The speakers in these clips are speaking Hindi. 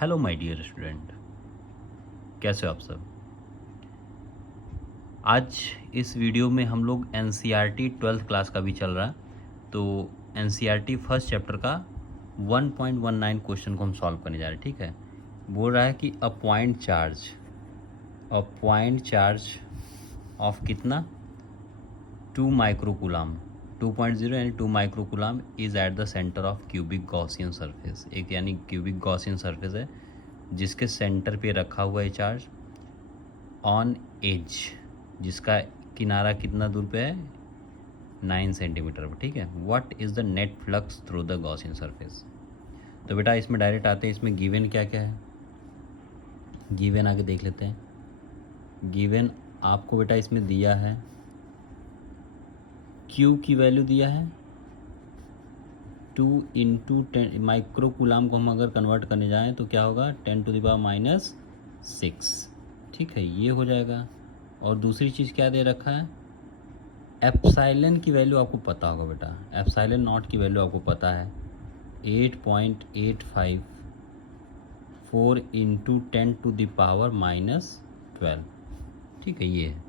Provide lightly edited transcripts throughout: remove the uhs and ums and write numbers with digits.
हेलो माय डियर स्टूडेंट, कैसे हो आप सब। आज इस वीडियो में हम लोग एनसीईआरटी 12th क्लास का भी चल रहा है, तो एनसीईआरटी फर्स्ट चैप्टर का 1.19 क्वेश्चन को हम सॉल्व करने जा रहे हैं। ठीक है, बोल रहा है कि अ पॉइंट चार्ज ऑफ कितना 2 माइक्रोकूलाम 2.0 यानी 2 microcoulomb is at the centre of cubic Gaussian surface. एक यानी क्यूबिक गॉसियन सरफेस है जिसके सेंटर पे रखा हुआ है चार्ज ऑन एज, जिसका किनारा कितना दूर पे है 9 सेंटीमीटर पर। ठीक है, what is the net flux through the Gaussian surface. तो बेटा इसमें डायरेक्ट आते हैं, इसमें गिवन क्या क्या है, गिवन आगे देख लेते हैं। गिवन आपको बेटा इसमें दिया है Q की वैल्यू दिया है 2 इंटू 10 माइक्रोकूलाम को हम अगर कन्वर्ट करने जाएँ तो क्या होगा 10⁻⁻6। ठीक है, ये हो जाएगा। और दूसरी चीज़ क्या दे रखा है, एप्साइलन की वैल्यू आपको पता होगा बेटा, एप्साइलन नॉट की वैल्यू आपको पता है 8.854 इंटू 10⁻⁻12। ठीक है, ये है।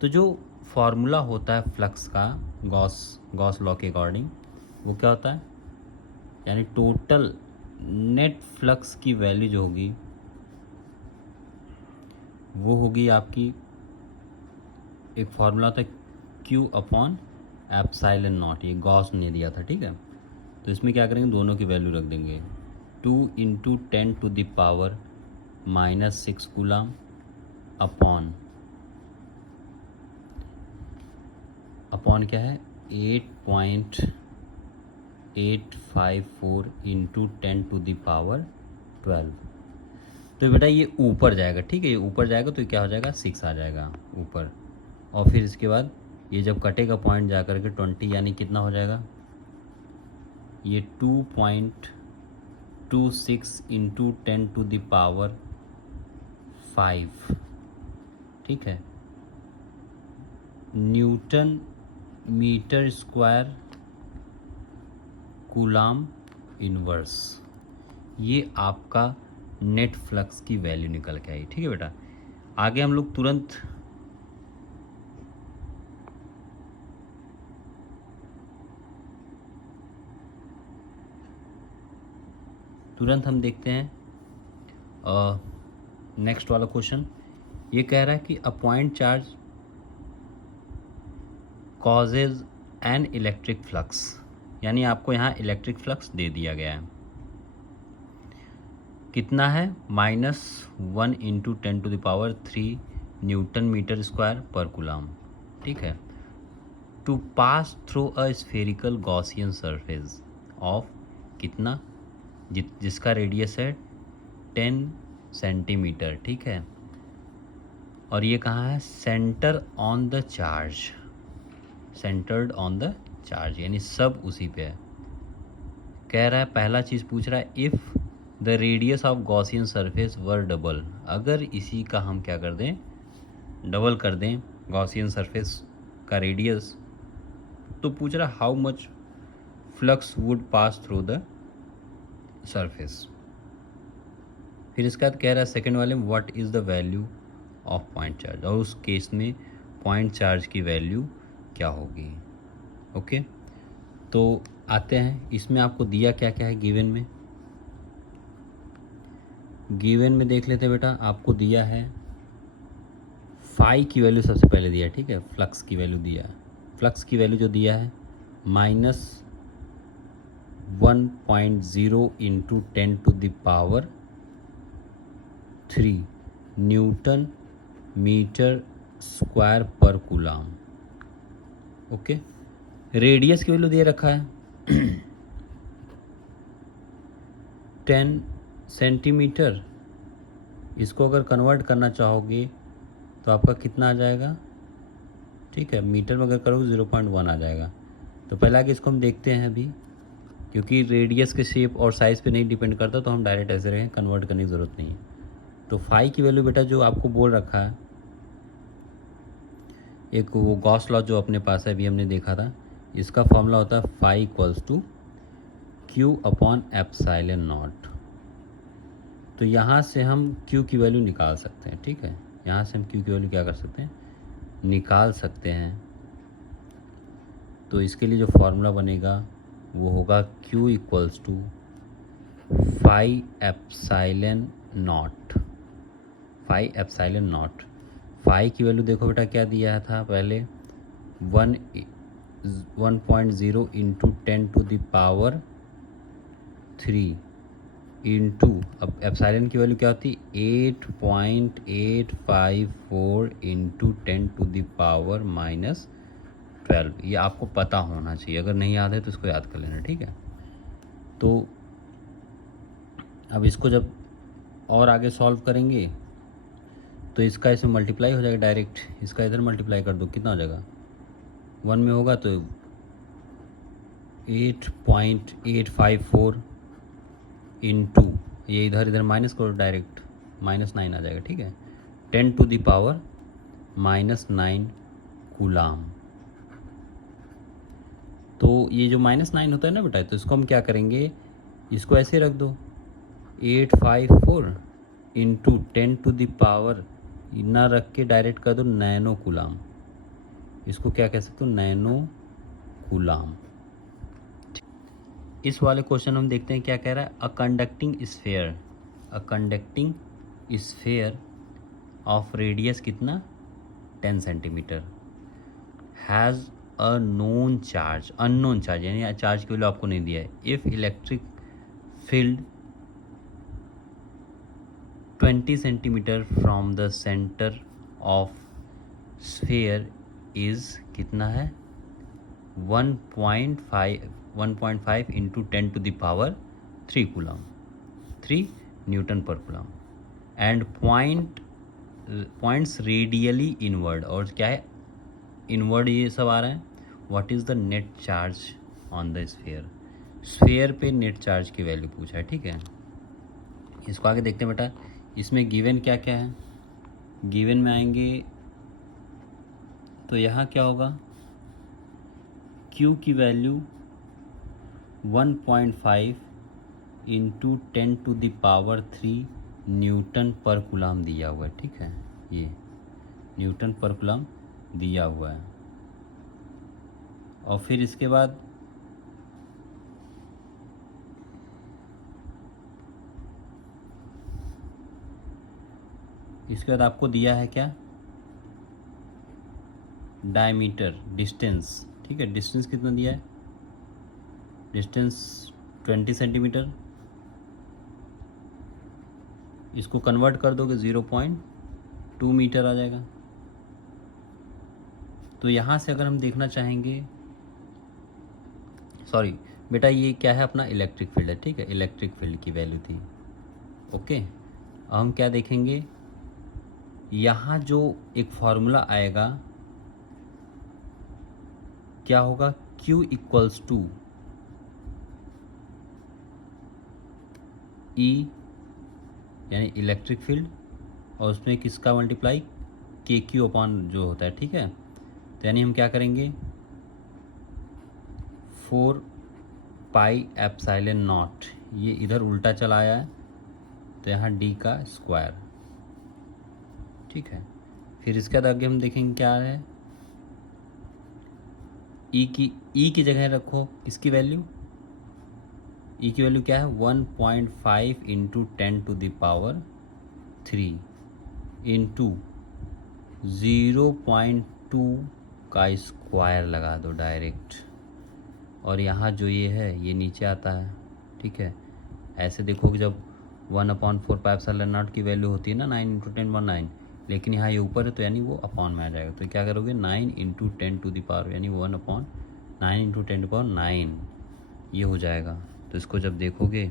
तो जो फॉर्मूला होता है फ्लक्स का गॉस लॉ के अकॉर्डिंग, वो क्या होता है, यानी टोटल नेट फ्लक्स की वैल्यू जो होगी वो होगी आपकी, एक फार्मूला होता है Q अपॉन एप्साइलन नॉट, ये गॉस ने दिया था। ठीक है, तो इसमें क्या करेंगे, दोनों की वैल्यू रख देंगे 2 इंटू 10⁻⁻6 कूलाम अपॉन क्या है 8.854 इंटू 10⁻12। तो बेटा ये ऊपर जाएगा। ठीक है, ये ऊपर जाएगा तो क्या हो जाएगा 6 आ जाएगा ऊपर, और फिर इसके बाद ये जब कटेगा पॉइंट जा कर के 20, यानी कितना हो जाएगा, ये 2.26 इंटू 10⁵। ठीक है, newton metre square coulomb inverse, ये आपका नेट फ्लक्स की वैल्यू निकल के आई। ठीक है बेटा, आगे हम लोग तुरंत हम देखते हैं नेक्स्ट वाला क्वेश्चन। ये कह रहा है कि a point charge causes an electric flux, यानी आपको यहाँ इलेक्ट्रिक फ्लक्स दे दिया गया है, कितना है -1 इंटू 10⁻³ न्यूटन मीटर स्क्वायर पर कूलाम। ठीक है, to pass through a spherical Gaussian surface of कितना, जिसका रेडियस है 10 सेंटीमीटर। ठीक है, और ये कहाँ है, centre on the charge, centred on the charge, यानी सब उसी पे है। कह रहा है, पहला चीज़ पूछ रहा है, if the radius of Gaussian surface were double, अगर इसी का हम क्या कर दें, डबल कर दें गॉसियन सरफेस का रेडियस, तो पूछ रहा how much flux would pass through the surface. फिर इसके बाद कह रहा है सेकेंड वाले में, what is the value of point charge, और उस केस में पॉइंट चार्ज की वैल्यू क्या होगी। ओके, तो आते हैं, इसमें आपको दिया क्या क्या है गिवन में। गिवन में देख लेते हैं बेटा, आपको दिया है फाई की वैल्यू सबसे पहले दिया है। ठीक है, फ्लक्स की वैल्यू दिया है, फ्लक्स की वैल्यू जो दिया है -1.0 इंटू 10⁻³ न्यूटन मीटर स्क्वायर पर कूलाम। ओके, रेडियस की वैल्यू दे रखा है 10 सेंटीमीटर, इसको अगर कन्वर्ट करना चाहोगे तो आपका कितना आ जाएगा। ठीक है, मीटर में अगर करोगे 0.1 आ जाएगा। तो पहले आगे इसको हम देखते हैं अभी, क्योंकि रेडियस के शेप और साइज़ पे नहीं डिपेंड करता, तो हम डायरेक्ट ऐसे रहें, कन्वर्ट करने की ज़रूरत नहीं है। तो फाई की वैल्यू बेटा जो आपको बोल रखा है, एक वो गॉस लॉ जो अपने पास है, अभी हमने देखा था, इसका फॉर्मूला होता है φ = Q अपॉन एप्साइलन नॉट। तो यहाँ से हम Q की वैल्यू निकाल सकते हैं, ठीक है। यहाँ से हम Q की वैल्यू क्या कर सकते हैं, निकाल सकते हैं। तो इसके लिए जो फॉर्मूला बनेगा वो होगा Q equals to phi epsilon naught. Phi epsilon naught, phi की वैल्यू देखो बेटा क्या दिया था पहले, 1.0 इंटू 10⁻³ इंटू, अब एप्साइलन की वैल्यू क्या होती, 8.854 इंटू 10⁻⁻12। ये आपको पता होना चाहिए, अगर नहीं याद है तो इसको याद कर लेना, ठीक है। तो अब इसको जब और आगे सॉल्व करेंगे तो इसका इसमें मल्टीप्लाई हो जाएगा डायरेक्ट, इसका इधर मल्टीप्लाई कर दो, कितना हो जाएगा, 1 में होगा तो 8.854 इंटू, ये इधर इधर माइनस करो डायरेक्ट, -9 आ जाएगा, ठीक है। 10⁻⁻9 कूलाम। तो ये जो -9 होता है ना बेटा, तो इसको हम क्या करेंगे, इसको ऐसे रख दो, 854 इंटू 10⁻, ना रख के डायरेक्ट कर दो नैनो कूलाम। इसको क्या कह सकते हो, नैनो कूलाम। इस वाले क्वेश्चन हम देखते हैं क्या कह रहा है, a conducting sphere of radius कितना, 10 centimetre, has a known charge, unknown charge यानी चार्ज की वैल्यू आपको नहीं दिया है, if electric field 20 centimetre from the centre of sphere is कितना है, 1.5 इंटू 10⁻³ कूलम, 3 न्यूटन पर coulomb, and points radially inward, और क्या है, इनवर्ड ये सब आ रहा है। What is the net charge on the sphere पे नेट चार्ज की वैल्यू पूछा है, ठीक है। इसको आगे देखते हैं बेटा, इसमें गिवन क्या क्या है, गिवन में आएंगे तो यहाँ क्या होगा, Q की वैल्यू 1.5 इंटू 10⁻³ न्यूटन पर कूलम दिया हुआ है, ठीक है, ये न्यूटन पर कूलम दिया हुआ है। और फिर इसके बाद आपको दिया है क्या, डायमीटर, डिस्टेंस, ठीक है, डिस्टेंस कितना दिया है, डिस्टेंस 20 सेंटीमीटर, इसको कन्वर्ट कर दोगे 0.2 मीटर आ जाएगा। तो यहाँ से अगर हम देखना चाहेंगे, सॉरी बेटा ये क्या है, अपना इलेक्ट्रिक फील्ड है, ठीक है, इलेक्ट्रिक फील्ड की वैल्यू थी, ओके। अब हम क्या देखेंगे, यहाँ जो एक फॉर्मूला आएगा क्या होगा, Q इक्वल्स टू E यानी इलेक्ट्रिक फील्ड, और उसमें किसका मल्टीप्लाई, KQ अपॉन जो होता है, ठीक है। तो यानी हम क्या करेंगे, 4 पाई एप्सिलॉन नॉट, ये इधर उल्टा चला आया है तो यहाँ D का स्क्वायर, ठीक है। फिर इसके बाद आगे हम देखेंगे क्या है, E की जगह रखो इसकी वैल्यू, E की वैल्यू क्या है, 1.5 इंटू 10⁻³ इंटू 0.2 का स्क्वायर लगा दो डायरेक्ट, और यहाँ जो ये है ये नीचे आता है, ठीक है। ऐसे देखो कि जब 1/4 पाई एप्सिलॉन नॉट की वैल्यू होती है ना 9 इंटू 10⁻9, लेकिन यहाँ ये ऊपर है तो यानी वो अपॉन में आ जाएगा। तो क्या करोगे, 9 इंटू 10⁻, यानी 1/9 इंटू 10⁻9 ये हो जाएगा। तो इसको जब देखोगे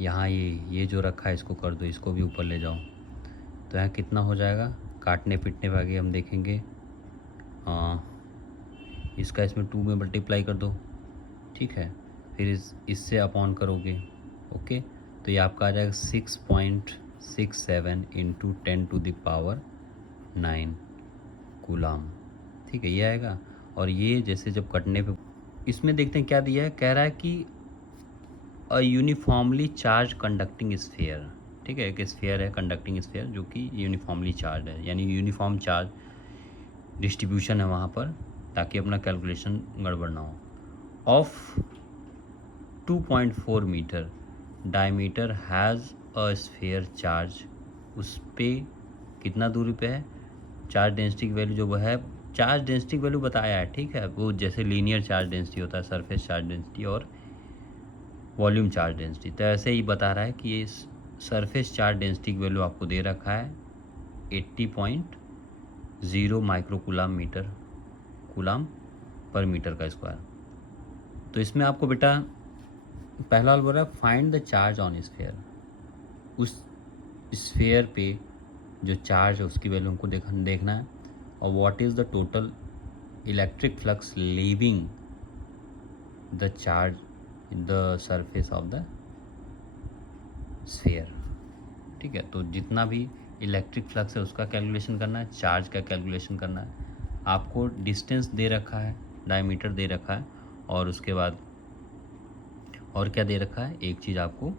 यहाँ ये जो रखा है इसको कर दो, इसको भी ऊपर ले जाओ, तो यहाँ कितना हो जाएगा, काटने पीटने पर आगे हम देखेंगे। हाँ, इसका इसमें 2 में मल्टीप्लाई कर दो, ठीक है, फिर इससे अपॉन करोगे, ओके। तो ये आपका आ जाएगा 6.67 इंटू 10⁻9 कूलम, ठीक है, ये आएगा। और ये जैसे जब कटने पे, इसमें देखते हैं क्या दिया है, कह रहा है कि अ यूनिफॉर्मली चार्ज कंडक्टिंग स्फीयर, ठीक है, एक स्फीयर है कंडक्टिंग स्फीयर जो कि यूनिफॉर्मली चार्ज है, यानी यूनिफॉर्म चार्ज डिस्ट्रीब्यूशन है वहाँ पर, ताकि अपना कैलकुलेशन गड़बड़ ना हो। Of 2.4 metre diameter has a sphere charge, उस पे कितना दूरी पे है, चार्ज डेंसिटी की वैल्यू जो वो है, चार्ज डेंसिटी की वैल्यू बताया है, ठीक है, वो जैसे लीनियर चार्ज डेंसिटी होता है, सरफेस चार्ज डेंसिटी और वॉल्यूम चार्ज डेंसिटी, तो ऐसे ही बता रहा है कि ये सरफेस चार्ज डेंसिटी की वैल्यू आपको दे रखा है 80.0 माइक्रो कूलाम पर मीटर का स्क्वायर। तो इसमें आपको बेटा पहला वाला बोल रहा है find the charge on sphere, उस स्फीयर पे जो चार्ज है उसकी वैल्यू हमको देखना है, और what is the total electric flux leaving the charge in the surface of the sphere, ठीक है। तो जितना भी इलेक्ट्रिक फ्लक्स है उसका कैलकुलेशन करना है, चार्ज का कैलकुलेशन करना है, आपको डिस्टेंस दे रखा है, डायमीटर दे रखा है, और उसके बाद और क्या दे रखा है, एक चीज़ आपको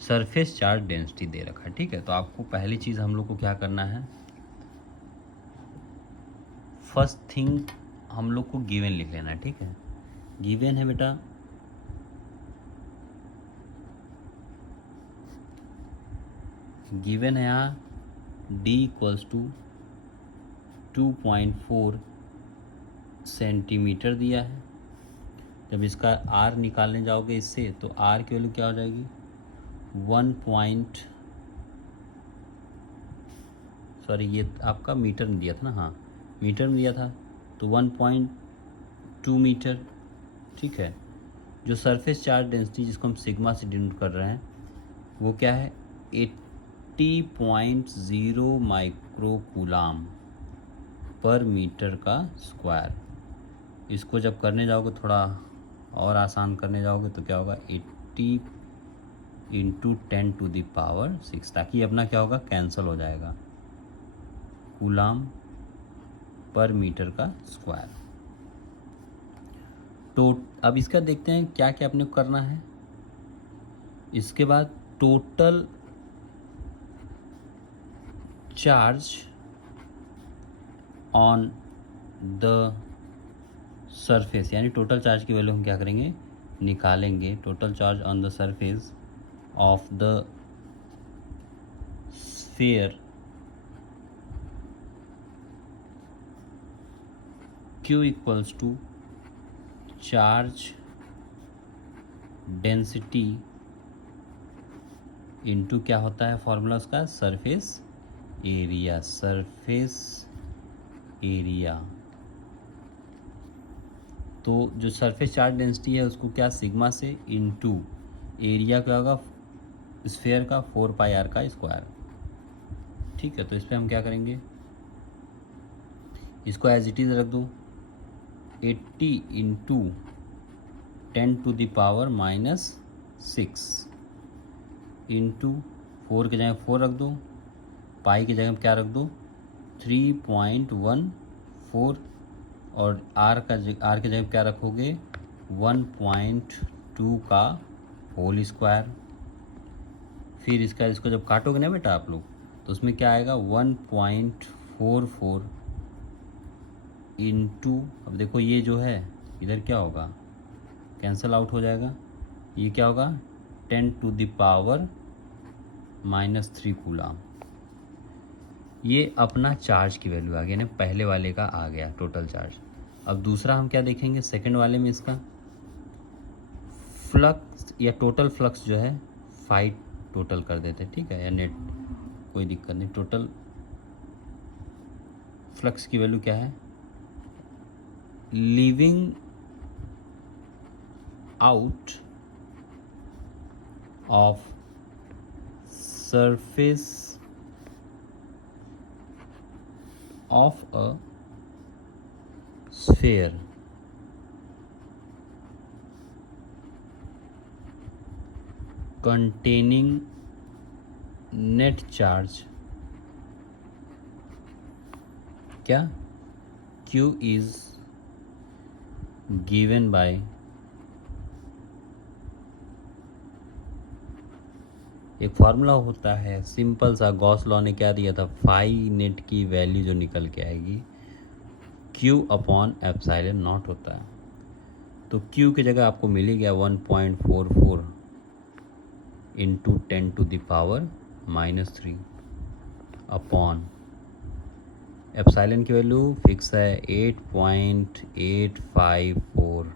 सरफेस चार्ज डेंसिटी दे रखा है, ठीक है। तो आपको पहली चीज़ हम लोग को क्या करना है, फर्स्ट थिंग हम लोग को गिवन लिख लेना है, ठीक है। गिवन है बेटा गिवन है यहाँ d इक्वल्स टू 2.4 सेंटीमीटर दिया है। जब इसका r निकालने जाओगे इससे, तो r की वैल्यू क्या हो जाएगी, 1 ये आपका मीटर में दिया था ना, हाँ मीटर में दिया था, तो 1.2 मीटर, ठीक है। जो सरफेस चार्ज डेंसिटी जिसको हम सिग्मा से डिनोट कर रहे हैं वो क्या है, 80.0 माइक्रो कूलाम पर मीटर का स्क्वायर। इसको जब करने जाओगे थोड़ा और आसान करने जाओगे तो क्या होगा, 80 इंटू 10⁶, ताकि अपना क्या होगा, कैंसिल हो जाएगा, कूलाम पर मीटर का स्क्वायर। तो अब इसका देखते हैं क्या क्या अपने को करना है। इसके बाद total charge on the surface, यानी टोटल चार्ज की वैल्यू हम क्या करेंगे, निकालेंगे। Total charge on the surface of the sphere Q equals to charge density into क्या होता है फॉर्मूला उसका, सरफेस एरिया, तो जो सरफेस चार्ज डेंसिटी है उसको क्या, सिग्मा से इनटू एरिया क्या होगा, स्फीयर का 4πr का स्क्वायर, ठीक है। तो इस पर हम क्या करेंगे, इसको एज इट इज़ रख दूँ, 80 इंटू 10⁻⁻6 इंटू 4 की जगह 4 रख दो, पाई की जगह क्या रख दो, 3.14, और आर की जगह क्या रखोगे, 1.2 का होल स्क्वायर। फिर इसको जब काटोगे ना बेटा आप लोग, तो उसमें क्या आएगा, 1.44 इंटू, अब देखो ये जो है इधर क्या होगा, कैंसल आउट हो जाएगा, ये क्या होगा, 10⁻³ कूलाम। ये अपना चार्ज की वैल्यू आ गया ना, पहले वाले का आ गया टोटल चार्ज। अब दूसरा हम क्या देखेंगे, सेकंड वाले में इसका फ्लक्स या टोटल फ्लक्स जो है 5 टोटल कर देते हैं, ठीक है, या नेट कोई दिक्कत नहीं। टोटल फ्लक्स की वैल्यू क्या है, leaving out of surface of a sphere containing net charge क्या, Q is given by एक फार्मूला होता है सिंपल सा, गॉस लॉ ने क्या दिया था, फाई नेट की वैल्यू जो निकल के आएगी Q अपॉन एप्सिलॉन नॉट होता है। तो Q की जगह आपको मिल ही गया 1.44 इंटू 10⁻³ अपॉन एप्सिलॉन की वैल्यू फिक्स है 8.854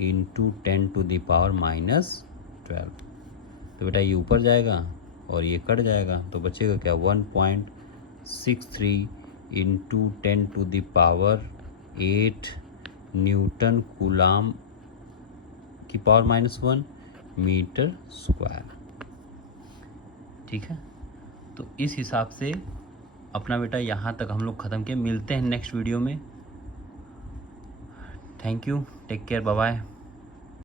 इंटू 10⁻⁻12। तो बेटा ये ऊपर जाएगा और ये कट जाएगा, तो बचेगा क्या 1.63 इंटू 10⁻8 न्यूटन कूलाम की पावर -1 मीटर स्क्वायर। ठीक है, तो इस हिसाब से अपना बेटा यहाँ तक हम लोग ख़त्म किए। मिलते हैं नेक्स्ट वीडियो में। Thank you, take care, bye bye.